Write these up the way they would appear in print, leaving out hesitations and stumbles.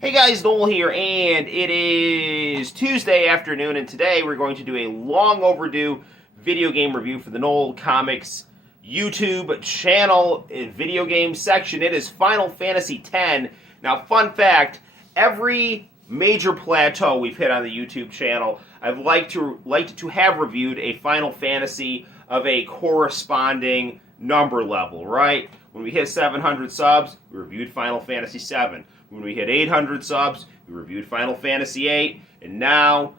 Hey guys, Noel here, and it is Tuesday afternoon, and today we're going to do a long overdue video game review for the Noel Comics YouTube channel video game section. It is Final Fantasy X. Now, fun fact, every major plateau we've hit on the YouTube channel, I've liked to have reviewed a Final Fantasy of a corresponding number level, right? When we hit 700 subs, we reviewed Final Fantasy VII. When we hit 800 subs, we reviewed Final Fantasy VIII. And now,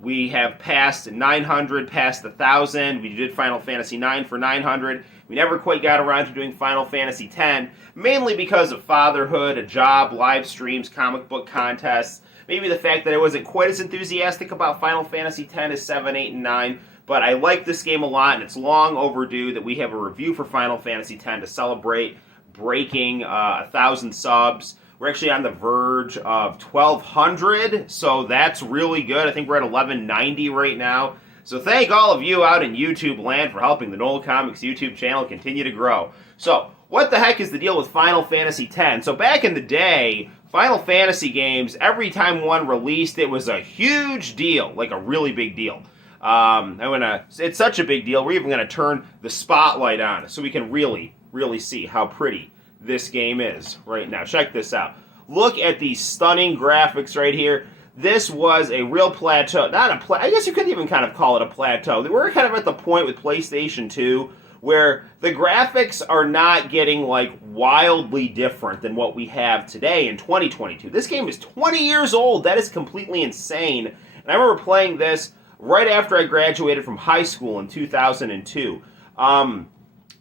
we have passed 900, passed 1,000. We did Final Fantasy IX for 900. We never quite got around to doing Final Fantasy X, mainly because of fatherhood, a job, live streams, comic book contests. Maybe the fact that I wasn't quite as enthusiastic about Final Fantasy X as 7, 8, and 9. But I like this game a lot, and it's long overdue that we have a review for Final Fantasy X to celebrate breaking 1,000 subs. We're actually on the verge of 1,200, so that's really good. I think we're at 1,190 right now. So thank all of you out in YouTube land for helping the Noel Comics YouTube channel continue to grow. So, what the heck is the deal with Final Fantasy X? So back in the day, Final Fantasy games, every time one released, it was a huge deal, like a really big deal. It's such a big deal, we're even going to turn the spotlight on so we can really, really see how pretty this game is right now. Check this out. Look at these stunning graphics right here. This was a real plateau. I guess you could even kind of call it a plateau. We're kind of at the point with PlayStation 2 where the graphics are not getting like wildly different than what we have today in 2022. This game is 20 years old. That is completely insane. And I remember playing this right after I graduated from high school in 2002.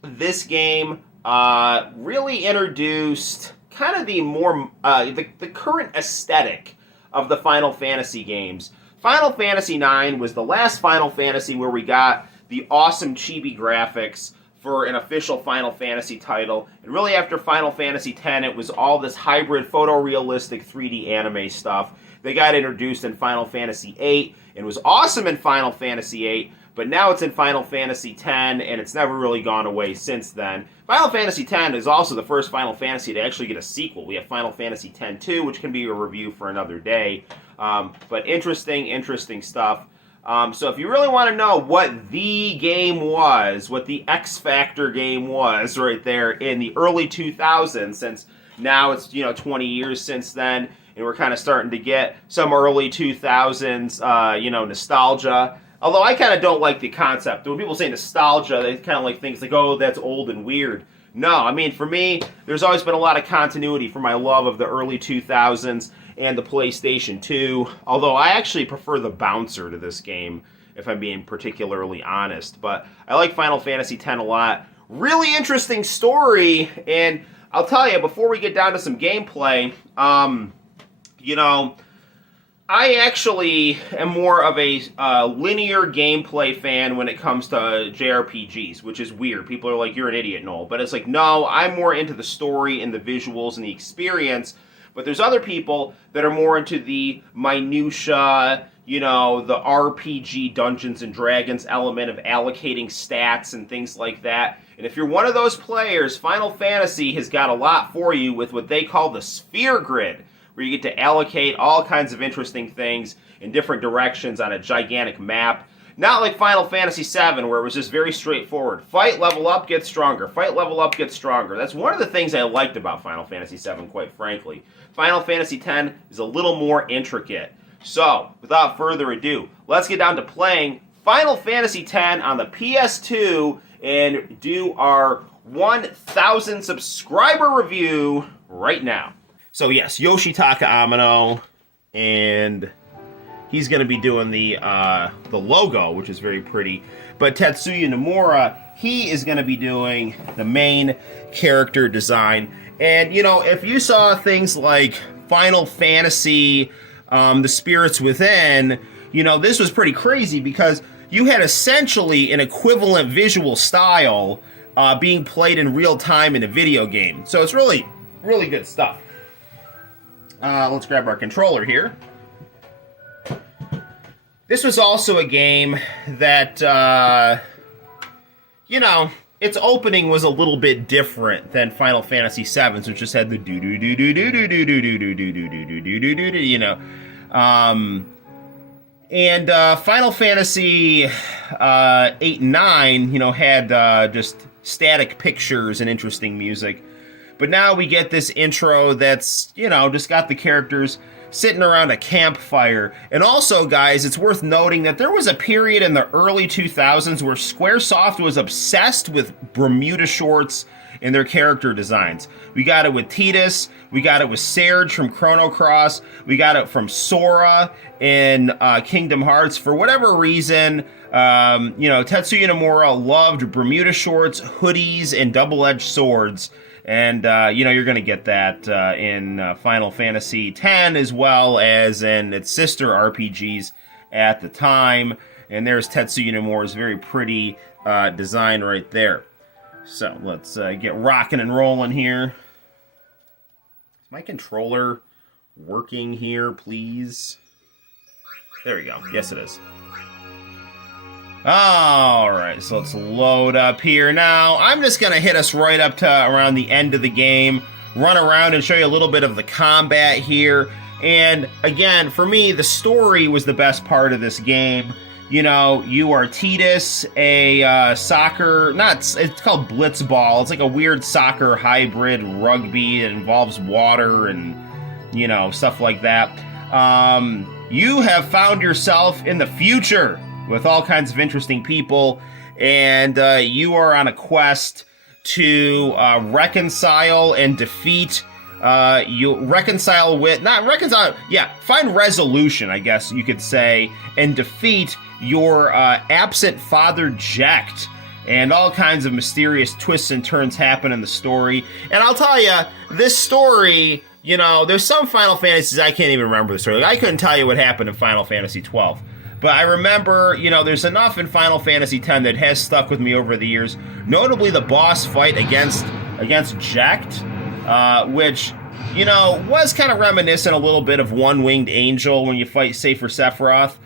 This game really introduced kind of the more the current aesthetic of the Final Fantasy games. Final Fantasy IX was the last Final Fantasy where we got the awesome chibi graphics for an official Final Fantasy title. And really after Final Fantasy X, it was all this hybrid photorealistic 3D anime stuff. They got introduced in Final Fantasy VIII and was awesome in Final Fantasy VIII, but now it's in Final Fantasy X, and it's never really gone away since then. Final Fantasy X is also the first Final Fantasy to actually get a sequel. We have Final Fantasy X-2, which can be a review for another day. But interesting stuff. So if you really want to know what the game was, what the X Factor game was right there in the early 2000s, since now it's 20 years since then, and we're kind of starting to get some early 2000s nostalgia. Although I kind of don't like the concept. When people say nostalgia, they kind of like things like, oh, that's old and weird. No, I mean, for me, there's always been a lot of continuity for my love of the early 2000s and the PlayStation 2. Although I actually prefer the bouncer to this game, if I'm being particularly honest. But I like Final Fantasy X a lot. Really interesting story. And I'll tell you, before we get down to some gameplay, I actually am more of a linear gameplay fan when it comes to JRPGs, which is weird. People are like, you're an idiot, Noel. But it's like, no, I'm more into the story and the visuals and the experience. But there's other people that are more into the minutia, the RPG Dungeons and Dragons element of allocating stats and things like that. And if you're one of those players, Final Fantasy has got a lot for you with what they call the Sphere Grid, where you get to allocate all kinds of interesting things in different directions on a gigantic map. Not like Final Fantasy VII, where it was just very straightforward. Fight, level up, get stronger. Fight, level up, get stronger. That's one of the things I liked about Final Fantasy VII, quite frankly. Final Fantasy X is a little more intricate. So, without further ado, let's get down to playing Final Fantasy X on the PS2 and do our 1,000 subscriber review right now. So yes, Yoshitaka Amano, and he's going to be doing the logo, which is very pretty. But Tetsuya Nomura, he is going to be doing the main character design. And, if you saw things like Final Fantasy, The Spirits Within, this was pretty crazy because you had essentially an equivalent visual style being played in real time in a video game. So it's really, really good stuff. Let's grab our controller here. This was also a game that, its opening was a little bit different than Final Fantasy VII, which just had the do do do do do do do do do do do do do do do do do, you know. And Final Fantasy 8 and 9, you know, had just static pictures and interesting music. But now we get this intro that's, you know, just got the characters sitting around a campfire. And also, guys, it's worth noting that there was a period in the early 2000s where Squaresoft was obsessed with Bermuda shorts in their character designs. We got it with Tidus, we got it with Serge from Chrono Cross, we got it from Sora in Kingdom Hearts. For whatever reason, you know, Tetsuya Nomura loved Bermuda shorts, hoodies, and double-edged swords. And, you know, you're going to get that in Final Fantasy X as well as in its sister RPGs at the time. And there's Tetsuya Nomura's very pretty design right there. So let's get rocking and rolling here. Is my controller working here, please? There we go. Yes, it is. Alright, so let's load up here. Now, I'm just going to hit us right up to around the end of the game, run around and show you a little bit of the combat here. And again, for me, the story was the best part of this game. You know, you are Tidus, a soccer, it's called blitzball. It's like a weird soccer hybrid rugby that involves water and, you know, stuff like that. You have found yourself in the future with all kinds of interesting people, and you are on a quest to reconcile and defeat, find resolution, I guess you could say, and defeat your absent father, Jecht. And all kinds of mysterious twists and turns happen in the story. And I'll tell you, this story, you know, there's some Final Fantasies I can't even remember the story. Like, I couldn't tell you what happened in Final Fantasy 12. But I remember, you know, there's enough in Final Fantasy X that has stuck with me over the years. Notably, the boss fight against Jecht, which, you know, was kind of reminiscent a little bit of One-Winged Angel when you fight Safer Sephiroth.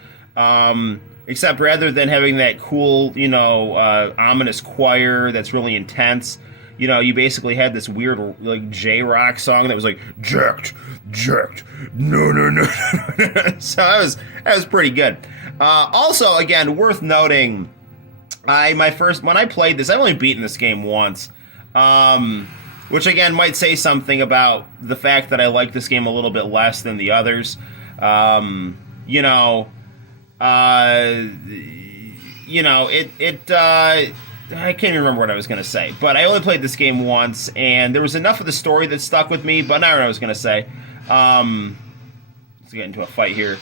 Except rather than having that cool, you know, ominous choir that's really intense, you know, you basically had this weird, like, J-rock song that was like, Jecht, no. So that was pretty good. Also, again, worth noting, when I played this, I've only beaten this game once, which again might say something about the fact that I like this game a little bit less than the others. You know, I can't even remember what I was going to say, but I only played this game once, and there was enough of the story that stuck with me, but not what I was going to say. Let's get into a fight here.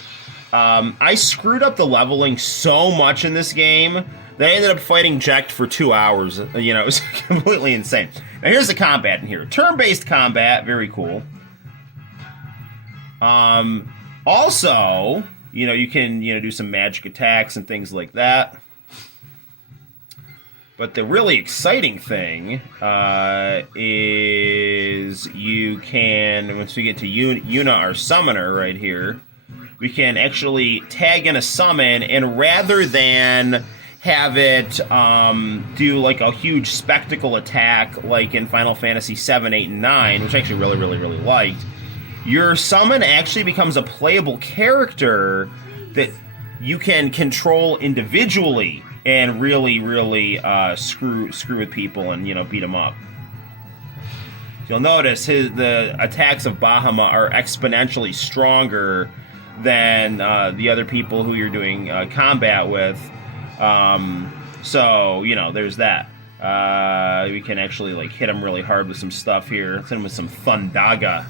I screwed up the leveling so much in this game that I ended up fighting Jecht for 2 hours. You know, it was completely insane. Now, here's the combat in here. Turn-based combat, very cool. Also, you know, you can, you know, do some magic attacks and things like that. But the really exciting thing is you can, once we get to Yuna, our summoner right here, we can actually tag in a summon, and rather than have it do like a huge spectacle attack like in Final Fantasy 7, 8, and 9, which I actually really liked, your summon actually becomes a playable character that you can control individually and really screw with people and, you know, beat them up. You'll notice the attacks of Bahamut are exponentially stronger than the other people who you're doing combat with. So, you know, there's that. We can actually, like, hit them really hard with some stuff here. Let's hit them with some Thundaga.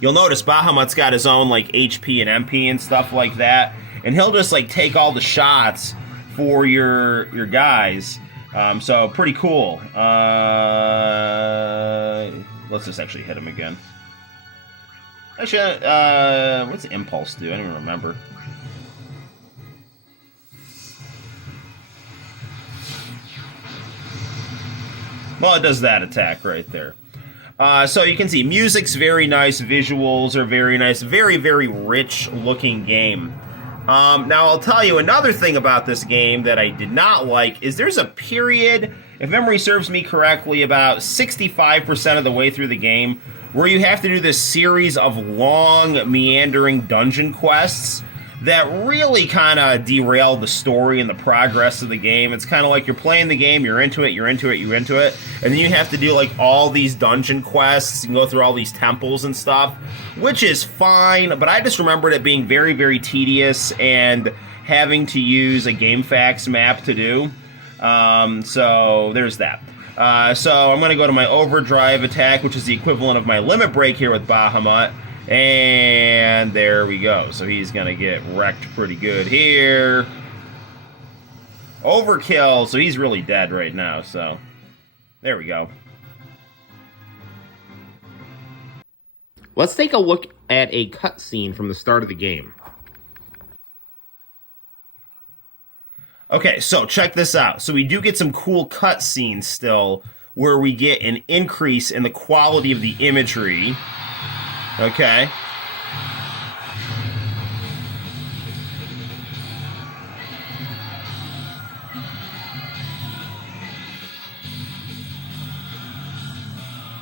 You'll notice Bahamut's got his own, like, HP and MP and stuff like that. And he'll just, like, take all the shots for your guys. So, pretty cool. Let's just actually hit him again. Actually, what's Impulse do? I don't even remember. Well, it does that attack right there. So you can see music's very nice, visuals are very nice, very rich looking game. Now, I'll tell you another thing about this game that I did not like is there's a period, if memory serves me correctly, about 65% of the way through the game where you have to do this series of long, meandering dungeon quests that really kind of derail the story and the progress of the game. It's kind of like you're playing the game, you're into it, and then you have to do like all these dungeon quests and go through all these temples and stuff, which is fine, but I just remembered it being very, very tedious and having to use a GameFAQs map to do. So there's that. So I'm going to go to my overdrive attack, which is the equivalent of my limit break here with Bahamut. And there we go. So he's going to get wrecked pretty good here. Overkill. So he's really dead right now. So there we go. Let's take a look at a cutscene from the start of the game. Okay, so check this out. So we do get some cool cutscenes still where we get an increase in the quality of the imagery. Okay.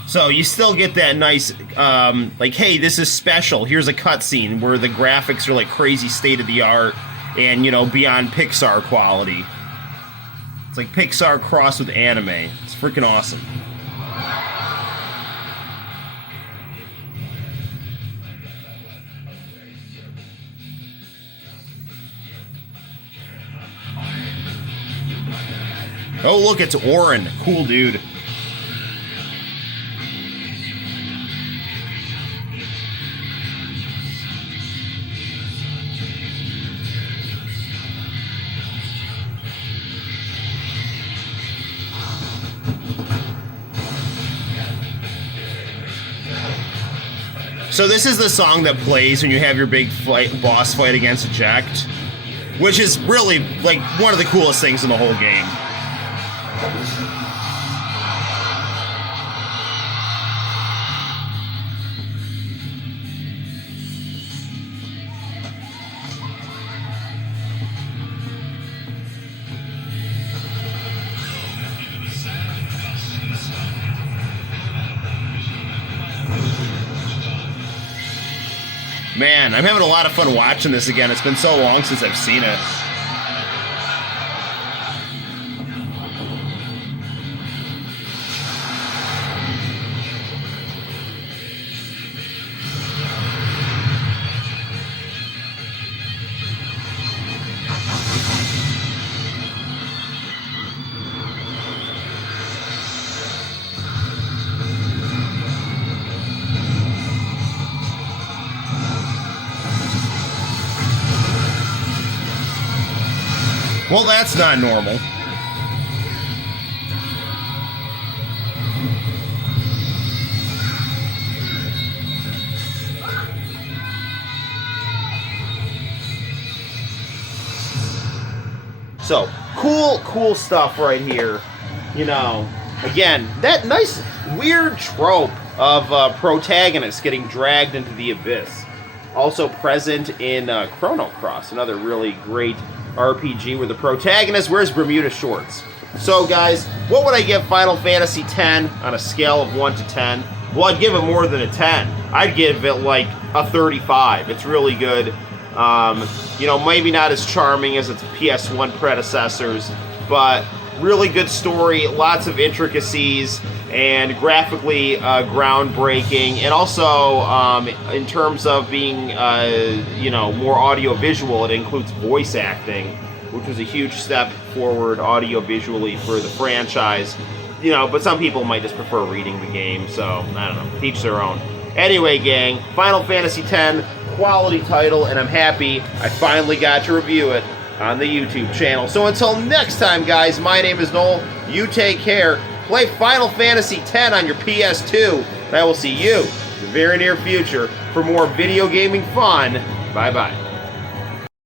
So you still get that nice, like, hey, this is special. Here's a cutscene where the graphics are like crazy state of the art and, you know, beyond Pixar quality. It's like Pixar crossed with anime. It's freaking awesome. Oh, look, it's Orin. Cool dude. So this is the song that plays when you have your big boss fight against Eject, which is really, like, one of the coolest things in the whole game. Man, I'm having a lot of fun watching this again. It's been so long since I've seen it. Well, that's not normal. So, cool stuff right here. You know, again, that nice, weird trope of protagonists getting dragged into the abyss. Also present in Chrono Cross, another really great RPG where the protagonist wears Bermuda shorts. So guys, what would I give Final Fantasy X on a scale of 1 to 10? Well, I'd give it more than a 10. I'd give it like a 35. It's really good. You know, maybe not as charming as its PS1 predecessors, but really good story, lots of intricacies, and graphically groundbreaking, and also in terms of being you know, more audio-visual, it includes voice acting, which was a huge step forward audio-visually for the franchise. You know, but some people might just prefer reading the game, so I don't know, each their own. Anyway, gang, Final Fantasy X, quality title, and I'm happy I finally got to review it on the YouTube channel. So until next time, guys, my name is Noel. You take care. Play Final Fantasy X on your PS2, and I will see you in the very near future for more video gaming fun. Bye-bye.